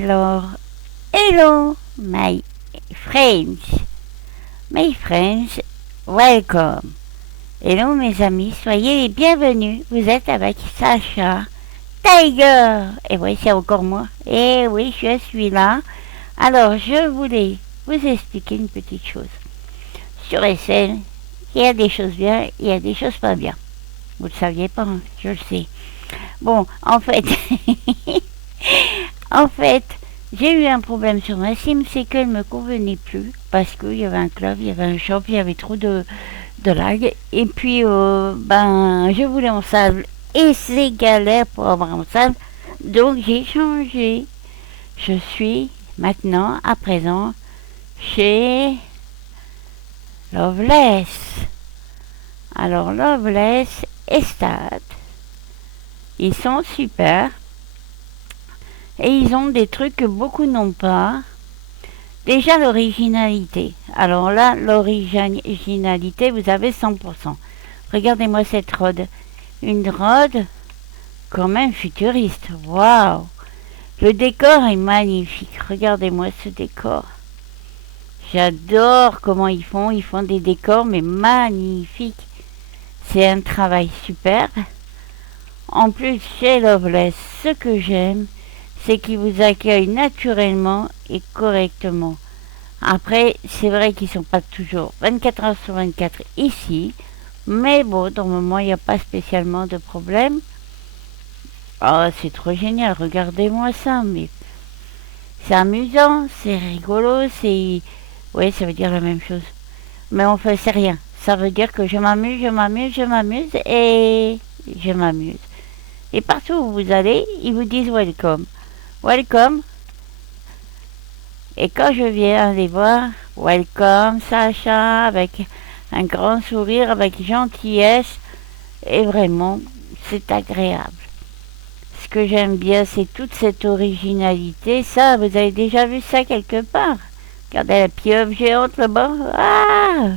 Alors, hello, my friends, welcome. Hello mes amis, soyez les bienvenus. Vous êtes avec Sacha Tiger. Et oui, c'est encore moi. Et oui, je suis là. Alors, je voulais vous expliquer une petite chose. Sur SL, il y a des choses bien, il y a des choses pas bien. Vous le saviez pas, hein, je le sais. Bon, en fait, en fait, j'ai eu un problème sur ma SIM, c'est qu'elle me convenait plus parce qu'il y avait un club, il y avait un shop, il y avait trop de lag. Et puis, je voulais en salle et c'est galère pour avoir en salle. Donc j'ai changé. Je suis maintenant, à présent, chez Loveless. Alors Loveless et Stade, ils sont super. Et ils ont des trucs que beaucoup n'ont pas. Déjà l'originalité. Alors là, l'originalité, vous avez 100%. Regardez-moi cette rode. Une rode quand même futuriste. Waouh! Le décor est magnifique. Regardez-moi ce décor. J'adore comment ils font. Ils font des décors mais magnifiques. C'est un travail super. En plus, chez Loveless, ce que j'aime, c'est qu'ils vous accueillent naturellement et correctement. Après, c'est vrai qu'ils ne sont pas toujours 24 heures sur 24 ici, mais bon, dans le moment, il n'y a pas spécialement de problème. Oh, c'est trop génial, regardez-moi ça, mais c'est amusant, c'est rigolo, c'est... Oui, ça veut dire la même chose. Mais en fait, c'est rien. Ça veut dire que je m'amuse et je m'amuse. Et partout où vous allez, ils vous disent welcome. Welcome. Et quand je viens les voir, welcome Sacha, avec un grand sourire, avec gentillesse, et vraiment, c'est agréable. Ce que j'aime bien, c'est toute cette originalité. Ça, vous avez déjà vu ça quelque part? Regardez la pieuvre géante là-bas. Ah!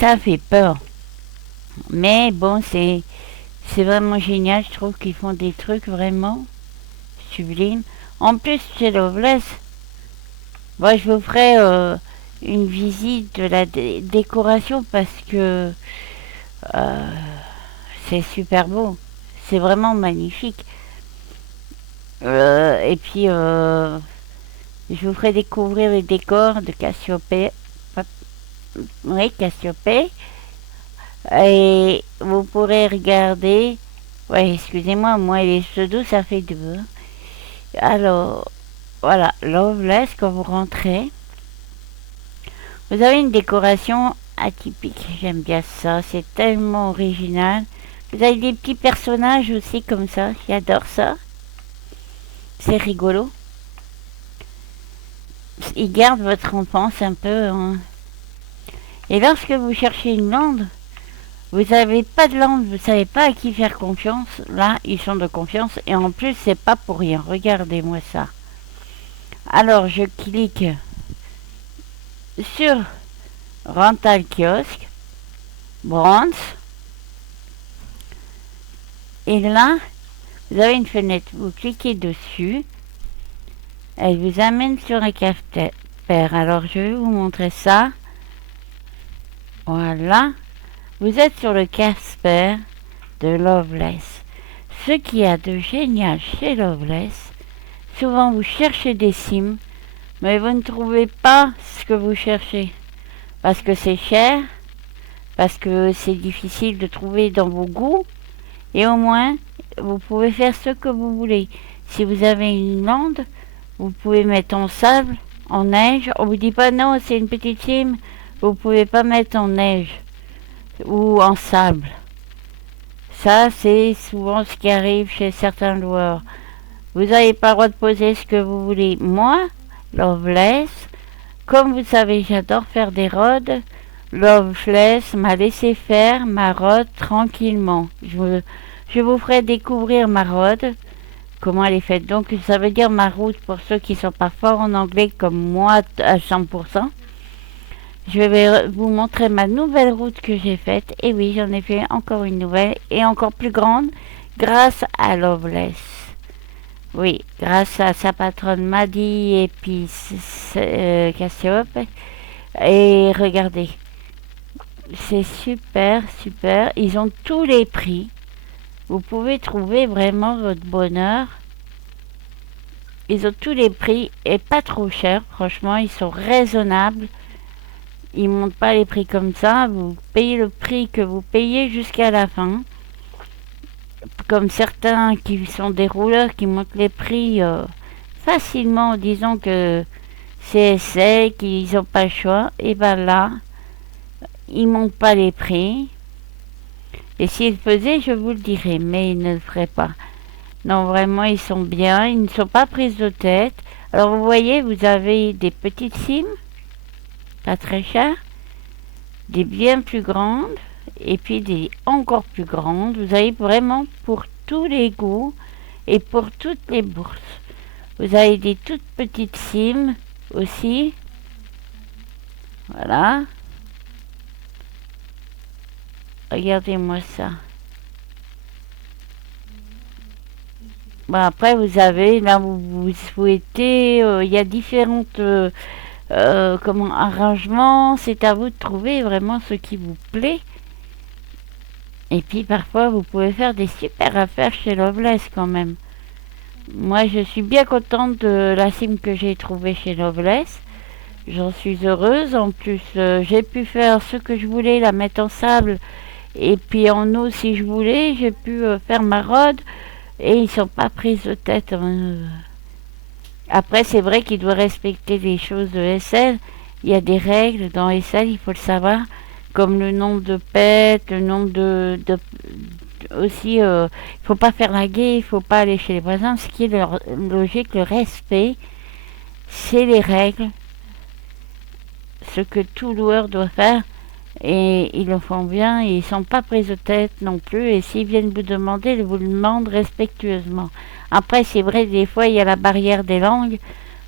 Ça fait peur. Mais bon, c'est vraiment génial. Je trouve qu'ils font des trucs vraiment sublimes. En plus, chez Loveless, moi, je vous ferai une visite de la décoration parce que euh, c'est super beau. C'est vraiment magnifique. Et puis, je vous ferai découvrir les décors de Cassiopée. Oui, Cassiopée. Et vous pourrez regarder. Ouais, excusez-moi, moi les pseudos, ça fait deux. Alors, voilà, Loveless, quand vous rentrez, vous avez une décoration atypique. J'aime bien ça, c'est tellement original. Vous avez des petits personnages aussi comme ça, j'adore ça. C'est rigolo. Ils gardent votre enfance un peu, hein. Et lorsque vous cherchez une lampe, vous n'avez pas de lampe, vous ne savez pas à qui faire confiance. Là, ils sont de confiance. Et en plus, c'est pas pour rien. Regardez-moi ça. Alors, je clique sur Rental Kiosque, Brands. Et là, vous avez une fenêtre. Vous cliquez dessus. Elle vous amène sur un cafetière. Alors, je vais vous montrer ça. Voilà. Vous êtes sur le Casper de Loveless. Ce qu'il y a de génial chez Loveless, souvent vous cherchez des sims, mais vous ne trouvez pas ce que vous cherchez. Parce que c'est cher, parce que c'est difficile de trouver dans vos goûts, et au moins, vous pouvez faire ce que vous voulez. Si vous avez une lande, vous pouvez mettre en sable, en neige. On vous dit pas non, c'est une petite sim, vous pouvez pas mettre en neige ou en sable. Ça, c'est souvent ce qui arrive chez certains loueurs. Vous n'avez pas le droit de poser ce que vous voulez. Moi, Loveless, comme vous savez, j'adore faire des rods. Loveless m'a laissé faire ma rod tranquillement. Je vous ferai découvrir ma rod, comment elle est faite. Donc, ça veut dire ma route pour ceux qui sont pas forts en anglais comme moi à 100%. Je vais vous montrer ma nouvelle route que j'ai faite. Et oui, j'en ai fait encore une nouvelle et encore plus grande grâce à Loveless. Oui, grâce à sa patronne Maddy et puis Cassiope. Et regardez, c'est super, super. Ils ont tous les prix. Vous pouvez trouver vraiment votre bonheur. Ils ont tous les prix et pas trop cher. Franchement, ils sont raisonnables. Ils montent pas les prix comme ça. Vous payez le prix que vous payez jusqu'à la fin. Comme certains qui sont des rouleurs qui montent les prix facilement en disant que c'est essai, qu'ils n'ont pas le choix. Et ben là, ils montent pas les prix. Et s'ils le faisaient, je vous le dirais, mais ils ne le feraient pas. Non, vraiment, ils sont bien. Ils ne sont pas prises de tête. Alors, vous voyez, vous avez des petites cimes, pas très chères, des bien plus grandes, et puis des encore plus grandes. Vous avez vraiment pour tous les goûts et pour toutes les bourses. Vous avez des toutes petites cimes aussi. Voilà. Regardez-moi ça. Bon, après, vous avez, là où vous souhaitez, il y a différentes comment, arrangements. C'est à vous de trouver vraiment ce qui vous plaît. Et puis, parfois, vous pouvez faire des super affaires chez Loveless quand même. Moi, je suis bien contente de la cime que j'ai trouvée chez Loveless. J'en suis heureuse. En plus, j'ai pu faire ce que je voulais, la mettre en sable. Et puis en eau, si je voulais, j'ai pu faire ma rode. Et ils sont pas pris de tête. Après, c'est vrai qu'il doit respecter les choses de SL. Il y a des règles dans SL, il faut le savoir. Comme le nombre de pets, le nombre aussi, il faut pas faire la guerre, il faut pas aller chez les voisins. Ce qui est logique, le respect, c'est les règles. Ce que tout loueur doit faire. Et ils le font bien, et ils sont pas pris de tête non plus. Et s'ils viennent vous demander, ils vous le demandent respectueusement. Après, c'est vrai, des fois, il y a la barrière des langues,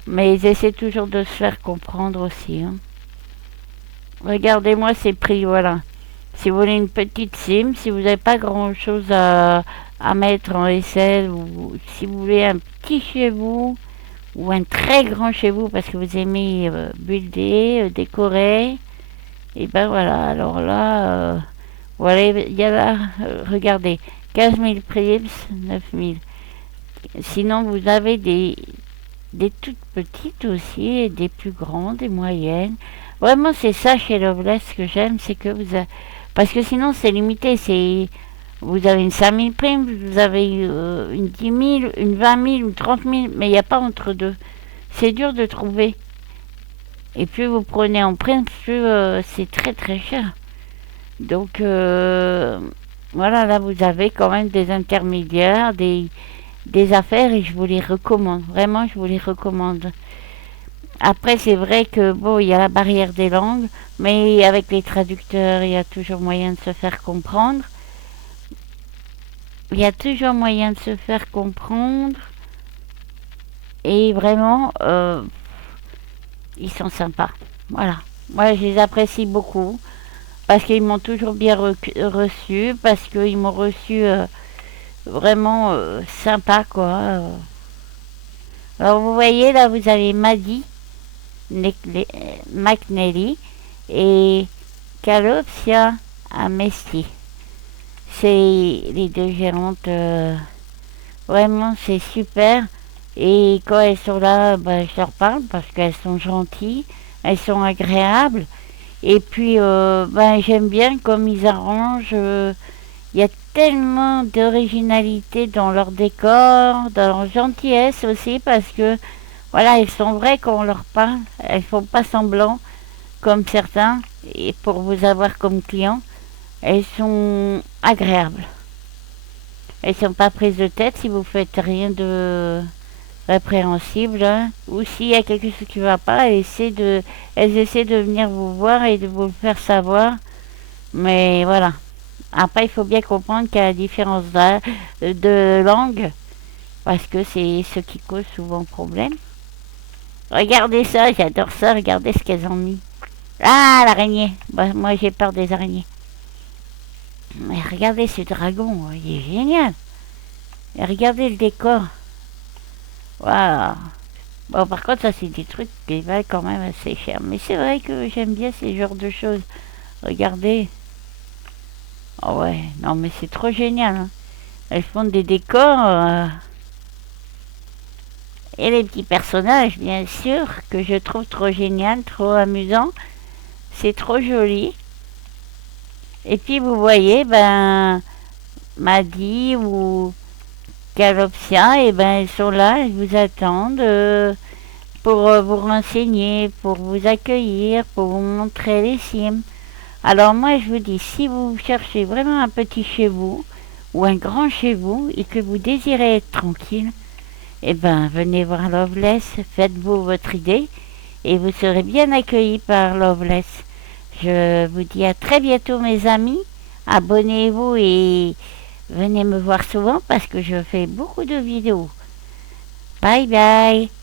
mais ils essaient toujours de se faire comprendre aussi. Hein. Regardez-moi ces prix, voilà. Si vous voulez une petite sim, si vous n'avez pas grand-chose à mettre en vaisselle, ou si vous voulez un petit chez vous, ou un très grand chez vous, parce que vous aimez builder, décorer, et ben voilà, alors là, voilà, il y a là, regardez, 15 000 prix, 9 000. Sinon, vous avez des toutes petites aussi, et des plus grandes, des moyennes. Vraiment, c'est ça chez Loveless que j'aime, c'est que parce que sinon, c'est limité, vous avez une 5 000 primes, vous avez une 10 000, une 20 000, une 30 000, mais il n'y a pas entre deux. C'est dur de trouver. Et plus vous prenez en prime, plus c'est très très cher. Donc voilà, là vous avez quand même des intermédiaires, des affaires et je vous les recommande. Vraiment, je vous les recommande. Après, c'est vrai que bon, il y a la barrière des langues, mais avec les traducteurs, il y a toujours moyen de se faire comprendre. Il y a toujours moyen de se faire comprendre. Et vraiment, ils sont sympas. Voilà. Moi, je les apprécie beaucoup. Parce qu'ils m'ont toujours bien reçu. Parce qu'ils m'ont reçu vraiment sympa, quoi. Alors, vous voyez, là, vous avez Maddy McNally et Calopsia Amesti. C'est les deux gérantes. Vraiment, c'est super. Et quand elles sont là, bah, je leur parle parce qu'elles sont gentilles, elles sont agréables. Et puis, ben, j'aime bien comme ils arrangent. Il y a tellement d'originalité dans leur décor, dans leur gentillesse aussi, parce que, voilà, elles sont vraies quand on leur parle. Elles font pas semblant, comme certains, et pour vous avoir comme client. Elles sont agréables. Elles sont pas prises de tête si vous faites rien de répréhensible. Hein. Ou s'il y a quelque chose qui ne va pas, elles essaient de venir vous voir et de vous le faire savoir. Mais voilà. Après, il faut bien comprendre qu'il y a la différence de langue, parce que c'est ce qui cause souvent problème. Regardez ça, j'adore ça, regardez ce qu'elles ont mis. Ah, l'araignée. Bah, moi, j'ai peur des araignées. Mais regardez ce dragon, il est génial. Et regardez le décor. Voilà. Bon, par contre, ça, c'est des trucs qui valent quand même assez cher. Mais c'est vrai que j'aime bien ces genres de choses. Regardez. Oh ouais, non, mais c'est trop génial, hein. Elles font des décors. Et les petits personnages, bien sûr, que je trouve trop génial, trop amusant. C'est trop joli. Et puis, vous voyez, ben, Maddy ou Calopsia, et ben, elles sont là, elles vous attendent. Pour vous renseigner, pour vous accueillir, pour vous montrer les cimes. Alors moi je vous dis, si vous cherchez vraiment un petit chez vous ou un grand chez vous et que vous désirez être tranquille, eh ben venez voir Loveless, faites-vous votre idée et vous serez bien accueillis par Loveless. Je vous dis à très bientôt mes amis, abonnez-vous et venez me voir souvent parce que je fais beaucoup de vidéos. Bye bye.